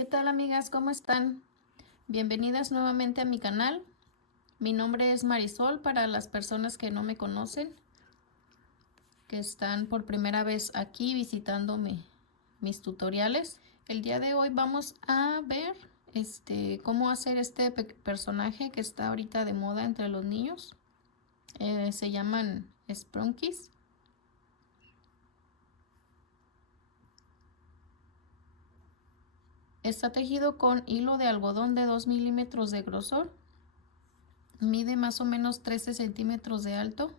¿Qué tal, amigas? ¿Cómo están? Bienvenidas nuevamente a mi canal. Mi nombre es Marisol para las personas que no me conocen, que están por primera vez aquí visitándome mis tutoriales. El día de hoy vamos a ver cómo hacer este personaje que está ahorita de moda entre los niños. Se llaman Sprunkies. Está tejido con hilo de algodón de 2 milímetros de grosor. Mide más o menos 13 centímetros de alto.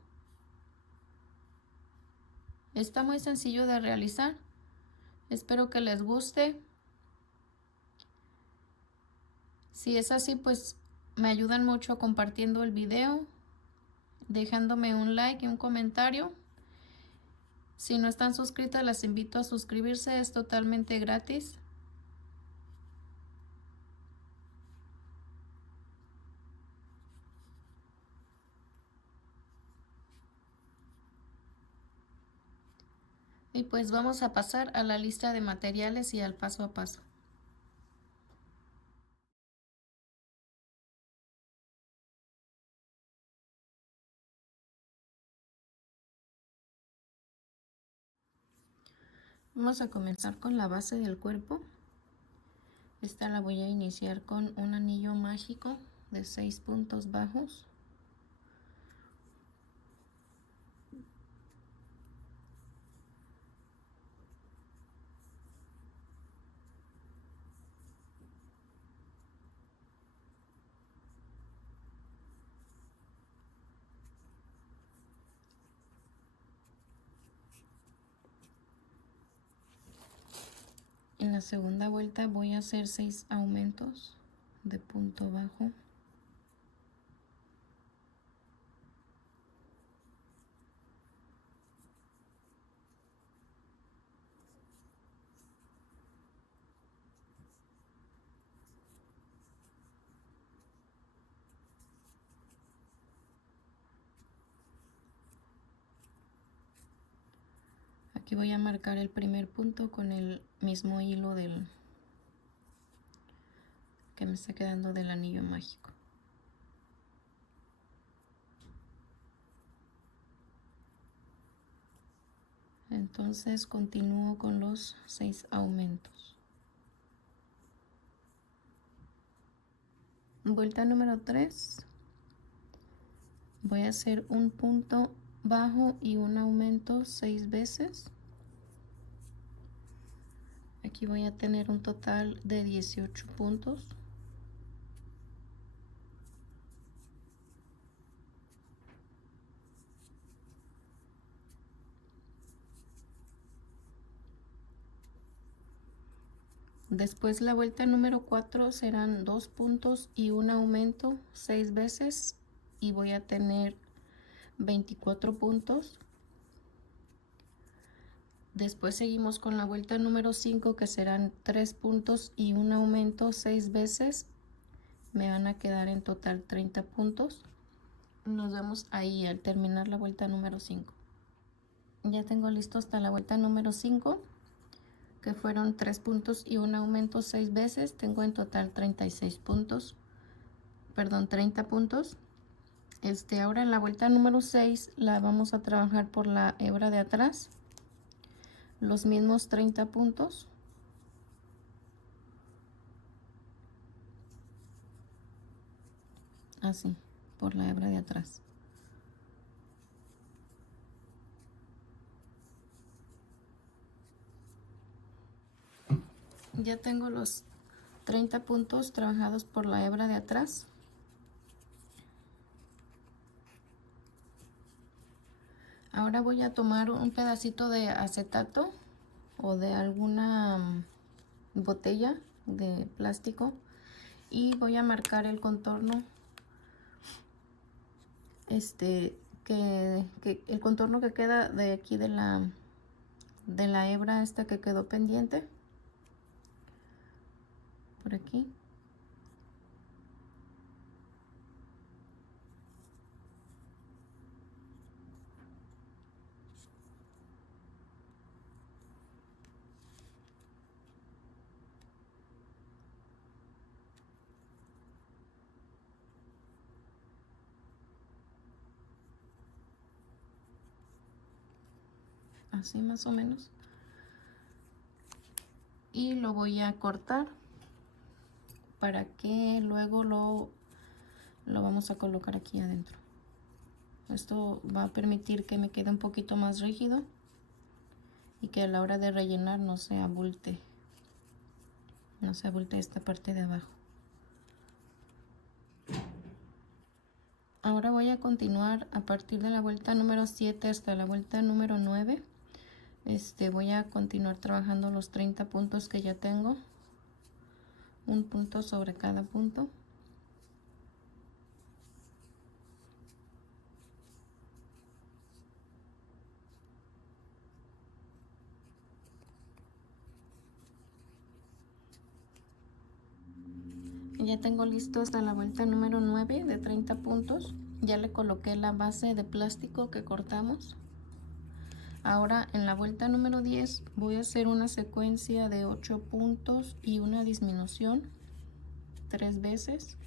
Está muy sencillo de realizar. Espero que les guste. Si es así, pues me ayudan mucho compartiendo el video, dejándome un like y un comentario. Si no están suscritas, las invito a suscribirse, es totalmente gratis. Y pues vamos a pasar a la lista de materiales y al paso a paso. Vamos a comenzar con la base del cuerpo. Esta la voy a iniciar con un anillo mágico de 6 puntos bajos. En la segunda vuelta voy a hacer 6 aumentos de punto bajo. Aquí voy a marcar el primer punto con el mismo hilo del que me está quedando del anillo mágico. Entonces continúo con los 6 aumentos. Vuelta número 3. Voy a hacer un punto bajo y un aumento 6 veces. Aquí voy a tener un total de 18 puntos. Después la vuelta número 4 serán 2 puntos y un aumento 6 veces y voy a tener 24 puntos. Después seguimos con la vuelta número 5, que serán 3 puntos y un aumento 6 veces. Me van a quedar en total 30 puntos. Nos vemos ahí al terminar la vuelta número 5. Ya tengo listo hasta la vuelta número 5, que fueron 3 puntos y un aumento 6 veces. Tengo en total 36 puntos. Perdón, 30 puntos. Ahora en la vuelta número 6 la vamos a trabajar por la hebra de atrás. Los mismos 30 puntos. Así, por la hebra de atrás. Ya tengo los 30 puntos trabajados por la hebra de atrás. Ahora voy a tomar un pedacito de acetato o de alguna botella de plástico y voy a marcar el contorno, el contorno que queda de aquí de la hebra esta que quedó pendiente, por aquí. así más o menos, y lo voy a cortar para que luego lo vamos a colocar aquí adentro. Esto va a permitir que me quede un poquito más rígido y que a la hora de rellenar no se abulte esta parte de abajo. Ahora voy a continuar a partir de la vuelta número 7 hasta la vuelta número 9. Voy a continuar trabajando los 30 puntos que ya tengo, un punto sobre cada punto. Ya tengo listo hasta la vuelta número 9 de 30 puntos. Ya le coloqué la base de plástico que cortamos. Ahora en la vuelta número 10 voy a hacer una secuencia de 8 puntos y una disminución 3 veces.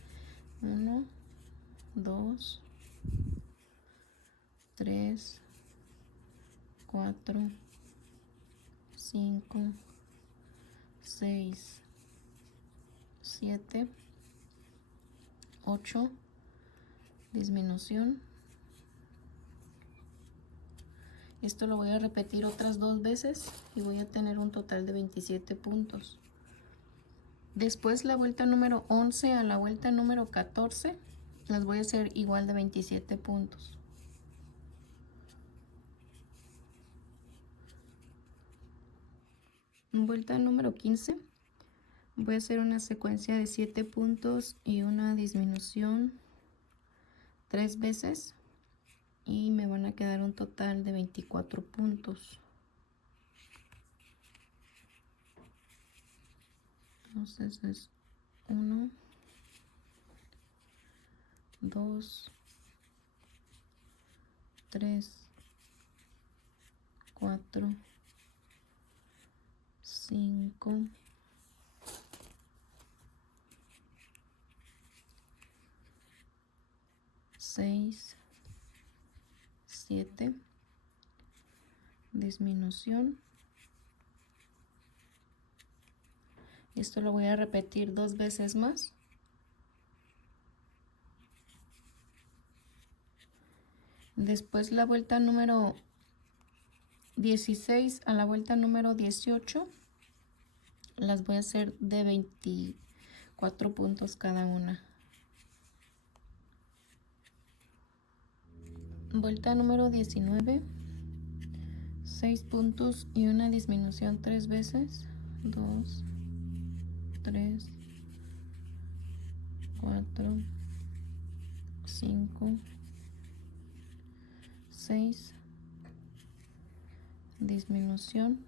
1, 2, 3, 4, 5, 6, 7, 8, disminución. Esto lo voy a repetir otras 2 veces y voy a tener un total de 27 puntos. Después la vuelta número 11 a la vuelta número 14 las voy a hacer igual de 27 puntos. Vuelta número 15 voy a hacer una secuencia de 7 puntos y una disminución 3 veces y me van a quedar un total de 24 puntos. Entonces es 1, 2, 3, 4, 5, 6, 7, disminución. Esto lo voy a repetir 2 veces más. Después la vuelta número 16 a la vuelta número 18 las voy a hacer de 24 puntos cada una. Vuelta número 19, 6 puntos y una disminución 3 veces. 2, 3, 4, 5, 6, disminución.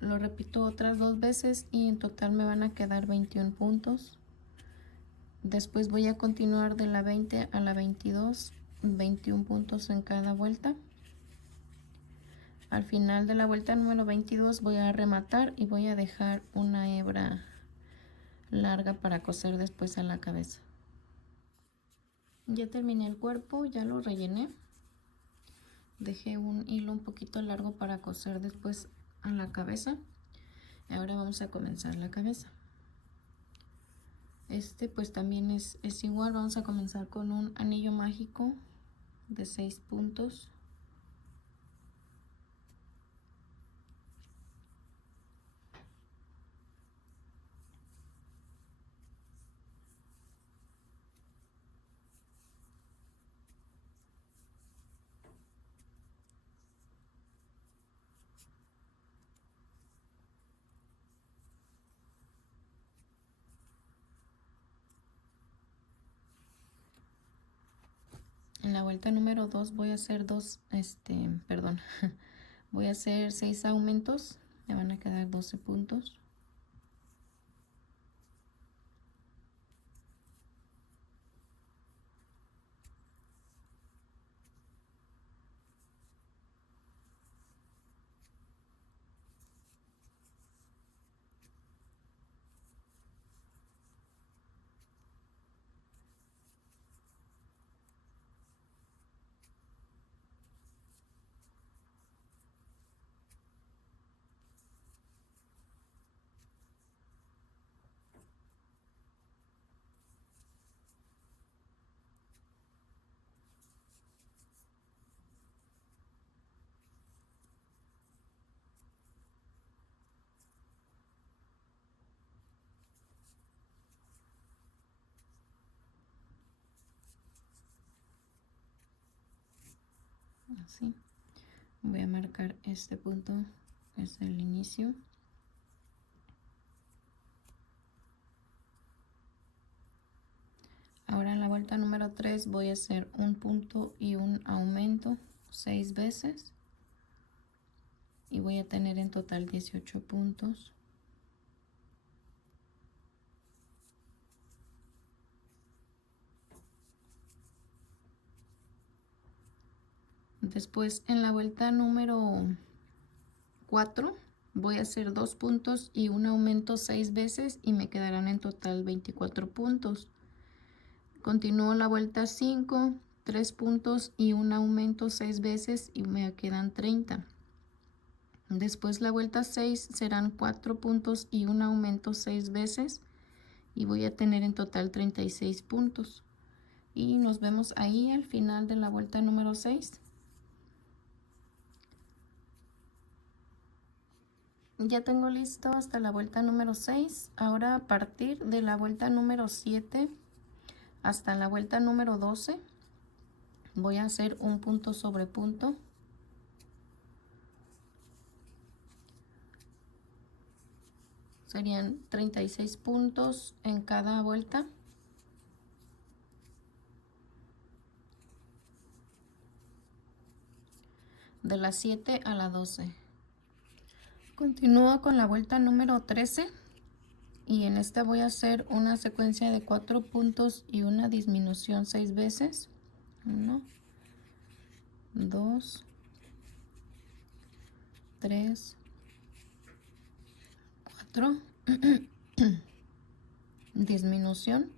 Lo repito otras 2 veces y en total me van a quedar 21 puntos. Después voy a continuar de la 20 a la 22, 21 puntos en cada vuelta. Al final de la vuelta número 22 voy a rematar y voy a dejar una hebra larga para coser después a la cabeza. Ya terminé el cuerpo, ya lo rellené. Dejé un hilo un poquito largo para coser después a la cabeza. Ahora vamos a comenzar la cabeza. Pues también es igual. Vamos a comenzar con un anillo mágico de 6 puntos. En la vuelta número 2 voy a hacer voy a hacer 6 aumentos, me van a quedar 12 puntos. así. Voy a marcar este punto, es el inicio. Ahora en la vuelta número 3 voy a hacer un punto y un aumento 6 veces y voy a tener en total 18 puntos. Después en la vuelta número 4 voy a hacer 2 puntos y un aumento 6 veces y me quedarán en total 24 puntos. Continúo la vuelta 5, 3 puntos y un aumento 6 veces y me quedan 30. Después la vuelta 6 serán 4 puntos y un aumento 6 veces y voy a tener en total 36 puntos. Y nos vemos ahí al final de la vuelta número 6. Ya tengo listo hasta la vuelta número 6. Ahora a partir de la vuelta número 7 hasta la vuelta número 12 voy a hacer un punto sobre punto. Serían 36 puntos en cada vuelta. De la 7 a la 12. Continúo con la vuelta número 13 y en esta voy a hacer una secuencia de 4 puntos y una disminución 6 veces. 1, 2, 3, 4. Disminución.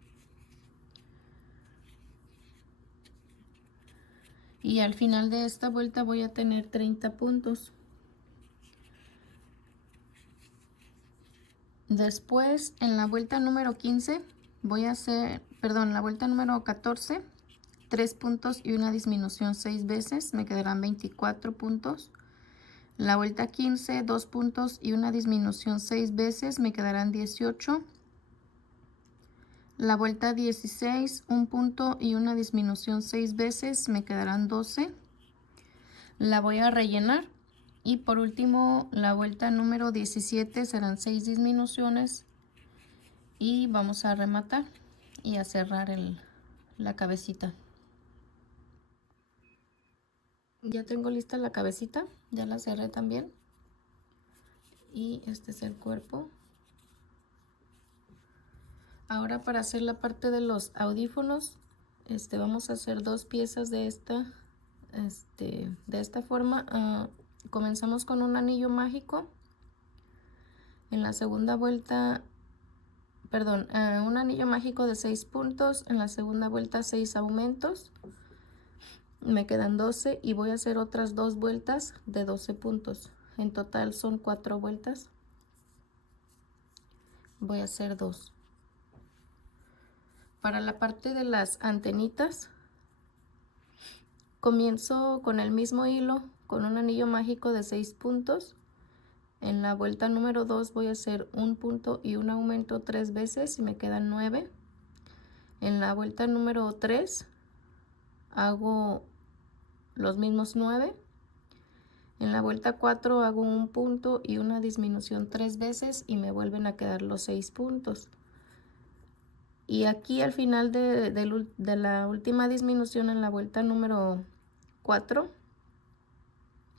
Y al final de esta vuelta voy a tener 30 puntos. Después en la vuelta número 15 voy a hacer, la vuelta número 14, 3 puntos y una disminución 6 veces, me quedarán 24 puntos. La vuelta 15, 2 puntos y una disminución 6 veces, me quedarán 18. La vuelta 16, 1 punto y una disminución 6 veces, me quedarán 12. La voy a rellenar. Y por último, la vuelta número 17 serán 6 disminuciones y vamos a rematar y a cerrar la cabecita. Ya tengo lista la cabecita, ya la cerré también. Y este es el cuerpo. Ahora para hacer la parte de los audífonos, vamos a hacer 2 piezas de esta forma. Comenzamos con un anillo mágico. En la segunda vuelta, un anillo mágico de 6 puntos. En la segunda vuelta 6 aumentos. Me quedan 12 y voy a hacer otras 2 vueltas de 12 puntos. En total son 4 vueltas. Voy a hacer 2. Para la parte de las antenitas, comienzo con el mismo hilo, con un anillo mágico de 6 puntos. En la vuelta número 2 voy a hacer un punto y un aumento 3 veces y me quedan 9. En la vuelta número 3 hago los mismos 9. En la vuelta 4 hago un punto y una disminución 3 veces y me vuelven a quedar los 6 puntos. Y aquí al final de la última disminución, en la vuelta número 4,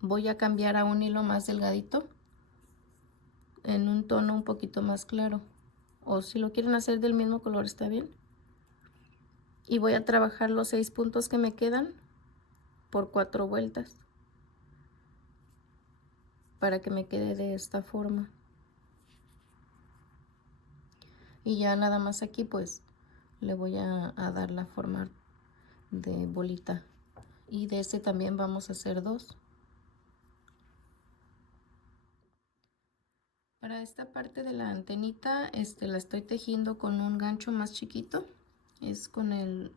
voy a cambiar a un hilo más delgadito en un tono un poquito más claro, o si lo quieren hacer del mismo color está bien. Y voy a trabajar los 6 puntos que me quedan por 4 vueltas para que me quede de esta forma. Y ya nada más aquí pues le voy a dar la forma de bolita. Y de este también vamos a hacer 2. Para esta parte de la antenita, la estoy tejiendo con un gancho más chiquito. Es con el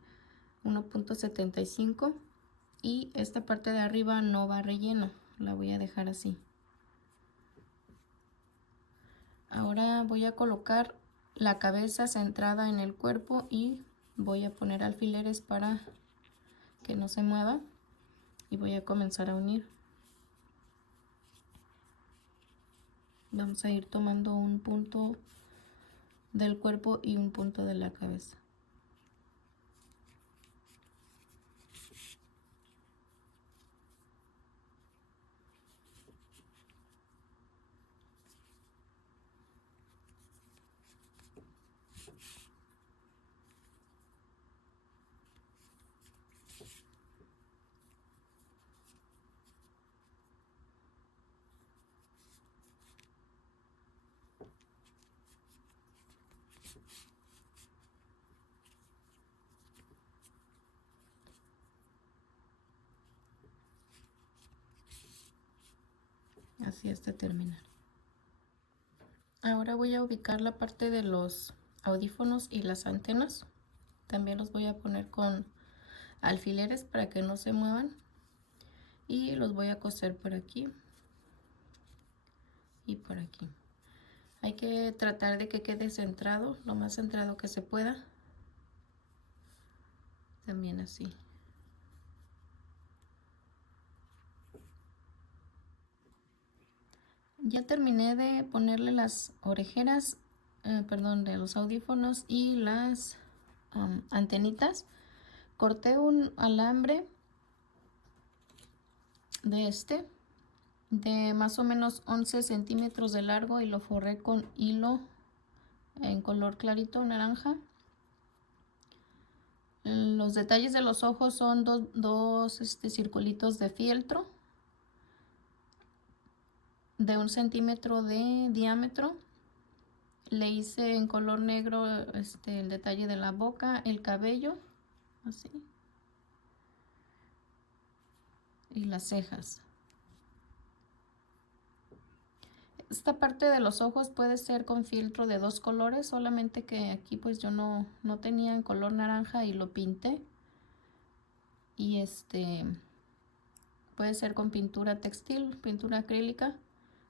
1.75 y esta parte de arriba no va relleno, la voy a dejar así. Ahora voy a colocar la cabeza centrada en el cuerpo y voy a poner alfileres para que no se mueva. y voy a comenzar a unir. Vamos a ir tomando un punto del cuerpo y un punto de la cabeza. Así hasta terminar. Ahora voy a ubicar la parte de los audífonos y las antenas. También los voy a poner con alfileres para que no se muevan. Y los voy a coser por aquí y por aquí. Hay que tratar de que quede centrado, lo más centrado que se pueda. También así. Ya terminé de ponerle las orejeras, de los audífonos y las antenitas. Corté un alambre de más o menos 11 centímetros de largo y lo forré con hilo en color clarito naranja. Los detalles de los ojos son dos circulitos de fieltro de 1 centímetro de diámetro. Le hice en color negro el detalle de la boca, el cabello, así, y las cejas. Esta parte de los ojos puede ser con fieltro de 2 colores, solamente que aquí pues yo no tenía en color naranja y lo pinté. Y puede ser con pintura textil, pintura acrílica.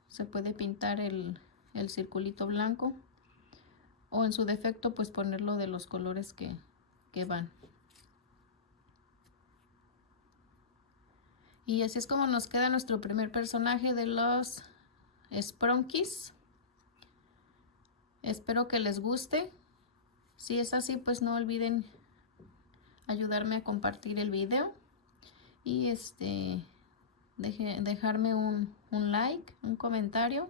Se puede pintar el circulito blanco o en su defecto pues ponerlo de los colores que van. Y así es como nos queda nuestro primer personaje de los Spronkies. Espero que les guste. Si es así, pues no olviden ayudarme a compartir el video y dejarme un like, un comentario.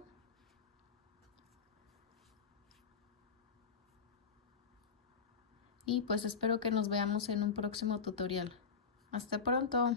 Y pues espero que nos veamos en un próximo tutorial. Hasta pronto.